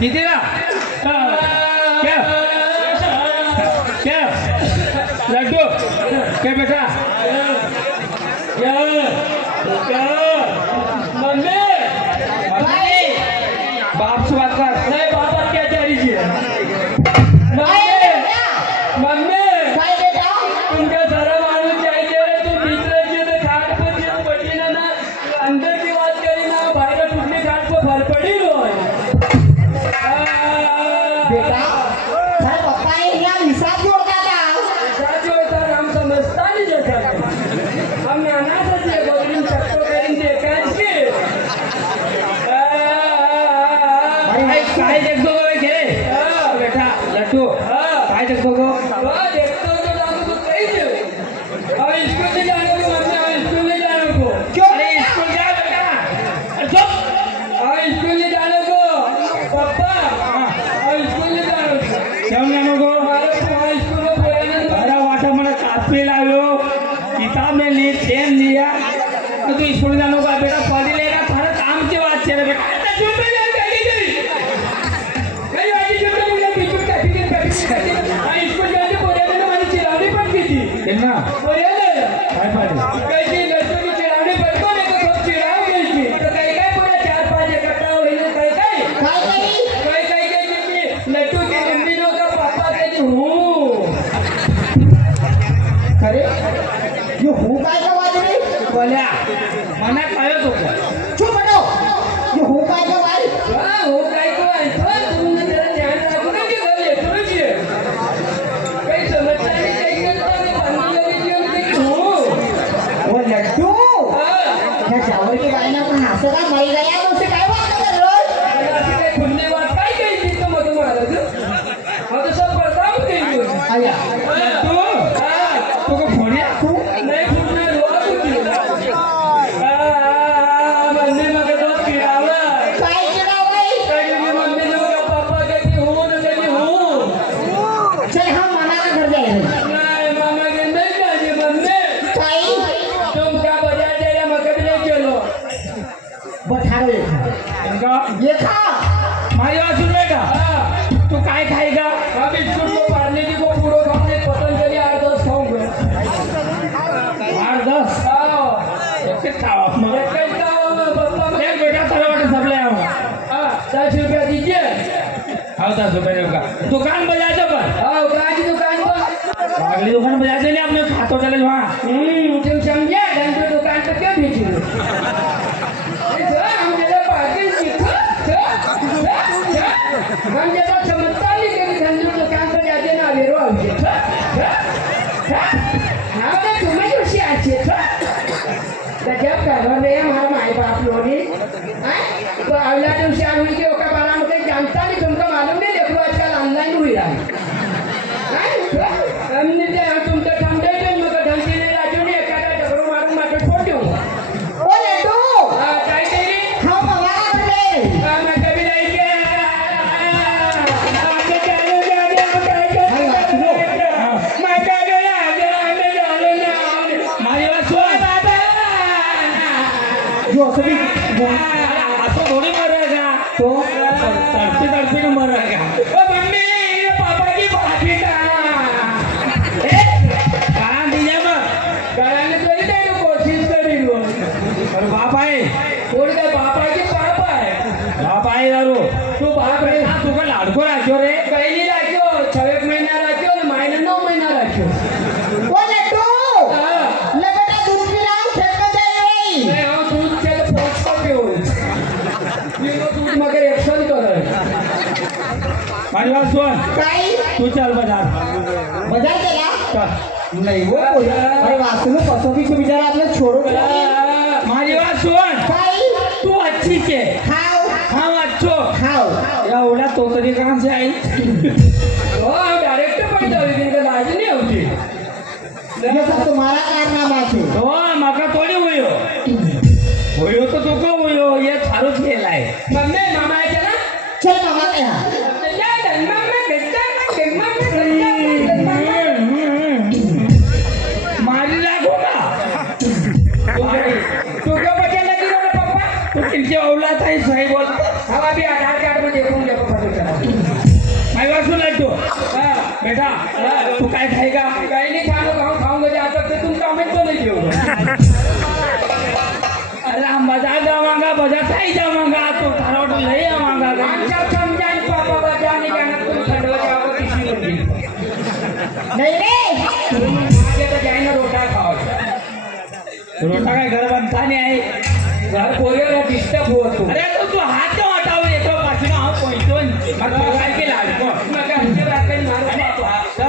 नितिरा क्या क्या लड्डू क्या बेटा क्या क्या मम्मी बाप से बात कर नहीं बाप क्या कह रही है मम्मी तुमका सारा मालूम चाहिए तुम भीतर की तो घाट पर की तो बची ना अंदर की बात करी ना बाहर टूटने घाट को भर पड़ी रो बेटा सर पप्पा यहाँ हिसाब जोड़ता था हिसाब जोड़ता हम समझता नहीं जैसा हम नाना से बोलिन चक्को करें देखा के भाई काय देख दो के बेटा लड्डू काय देख दो देखते हो तो दादू को कही दे अब स्कूल नहीं जाने को मम्मी स्कूल नहीं जाने को क्यों अरे स्कूल जा बेटा चुप स्कूल नहीं जाने को पापा स्कूल नहीं जाने को क्यों जाने को हमारे स्कूल में पढ़ाने बड़ा वाटा मैंने काफी लालो किताब में ली पेन लिया तो तू स्कूल जाने को बेटा पढ़ लेगा थारा काम की बात चल बेटा चुप रह जा कहीं आगे चुप रह जा बीच में काफी स्कूल जाने पढ़ाने में हमारी चिरावनी पड़ गई थी कितना पढ़ाने काय पाड़ी कैसी लड़कों की चिरावनी पड़ को नहीं तो सब चिराव गई थी तो कहीं कहीं पूरा 4-5 इकट्ठा हो गए कहीं कहीं कि लड्डू की मम्मी नो का पापा कहती हूँ अरे ये हूँ काय का आवाज रे बोल्या मना कयो तो चुप बैठो ये हूँ काय का आवाज हाँ हो काय को ऐसा तुमने जरा ध्यान रखो ना कि घर ले तो जी कहीं समझता नहीं चाहिए तो कि बंदी वाली जीवन देखी हूँ वो लड्डू क्या चावल की बाई ना पण हंस का मरी गया तो उसे काय बात कर रोज ऐसी कहीं खुलने बात काय कही थी तो मत मारा हाँ तो सब बर्दाव कही आया लड्डू तो को फोड़िया तू नहीं फूटना रोआ कुछ मम्मी मगे दोस्त गिरावा काय चला भाई कहीं मम्मी लोग का पापा कहती हूँ तो कहती हूँ चल हम मामा का घर जाएंगे नहीं मामा के नहीं चाहिए मम्मी काय तुम क्या बाजार जाए मगर ले चलो बता रे इनका ये खा मारी बात सुन बेटा तू काय खाएगा अब बिस्कुट को पार्ले जी को पूरा खाने पतंजलि 8-10 खाऊंगा 8-10 कैसे खाओ मगर कैसे खाओ पापा एक बेटा सारा वाटे सब ले आओ 10 रुपया दीजिए आओ 10 रुपया का दुकान बजा दो पर आओ कहाँ की दुकान पर अगली दुकान बजा दे ले अपने खातो चले वहाँ तुम समझे ढंग से दुकान पर क्यों भेजी हम मेरा पागल सीखो हम जैसा समझता नहीं कि धंधे दुकान पर जाते ना ले रो हाँ तो तुम्हें जो सी अच्छी गजब कर रहे हैं हमारे माए बाप लोग ने तो औलाद होशियार हुई के ओका बारे में कहीं जानता नहीं तुमको मालूम नहीं देखो आजकल ऑनलाइन हुई रहा है हमने जो तुम तो ठंडे जो मगर ढंग से नहीं राजू ने एकादा झगड़ो मारूं मैं तो छोड़ दूंगा ओ लड्डू काय तेरी हम मामा का घर जाएंगे मैं कभी नहीं गया जो सभी आपको थोड़ी मरेगा तो तड़पे तड़पे न मरेगा ओ मम्मी ये पापा की बाकी कहाँ दीजिए मैं कराने तो नहीं तेरी कोशिश करी लो और बाप आए थोड़ी देर बाप आए कि पापा है बाप आए यारो तू बाप रे हाँ तू का लाड़को राख्यो रे पहली राख्यो 6 महीना राख्यो और मायने 9 महीना राख्यो ओ लड्डू ले बेटा दूध पिलाओ खेत में जाए मैं हम दूध से तो पहुंच को पियो ये तो दूध मगर एक्शन कर रहा है मारी बात सुन काय तू चल बाजार बाजार चला चल नहीं वो अरे वास्तव में कसौटी के बेचारा आपने छोड़ो मारी बात सुन काय तू अच्छी से खाओ हम अच्छो खाओ या ओला तो तरी कहाँ से आई ओ डायरेक्ट पड़ जाओ लेकिन का लाज नहीं होती ये सब तुम्हारा कारनामा है तो मका थोड़ी हुई हो तो तू को हुई हो ये थारो खेल है मम्मी मामा है चला चल मामा के यहाँ मारी लागूंगा तू क्या बचा लगी रो पापा तू किनके औलाद है सही बोल हम अभी आधार कार्ड में देखूंगा पापा काही जा मागा तो थारोट लई आ मागा आमच्या समजान पापा बजाने जाना तुम खंडवा जाओ किसी मंदिर नाही रे आगे तो जाएंगे रोटा खाओ रोटा काय घर बनता नहीं आहे घर पोरेला डिस्टर्ब हुआ तू अरे तो तू हाथ क्यों हटाओ ये तो पाछना हो पोइटोन मग काय के लाडको मग आमच्या बाकरी मारू हात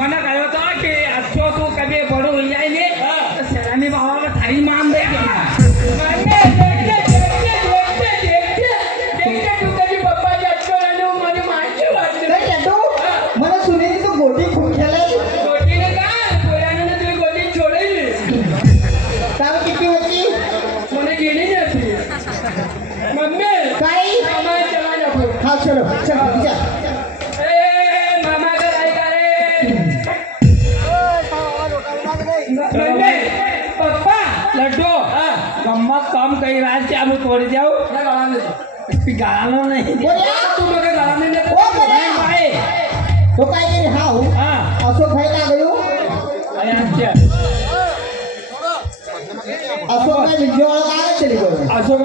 मना काय होता की अच्छो तू कभी बड़ो हो जाए ने तो सलामी बाबा में थारी मान दे नाही लड्डू मला सुनील तू गोटी खूप खेळाय काय किती होती काय हा चलो चल जा पप्पा लड्डू गम्मत काम कई रात से आम्ही तोड़ जाओ गाळा नाही बोल्या तू मग गाळा नाही ओ बोल्या तो काय तरी हाव हा अशोक भाई का गयो अरे आमच्या अशोक भाई विजय वाला काय चली गयो अशोक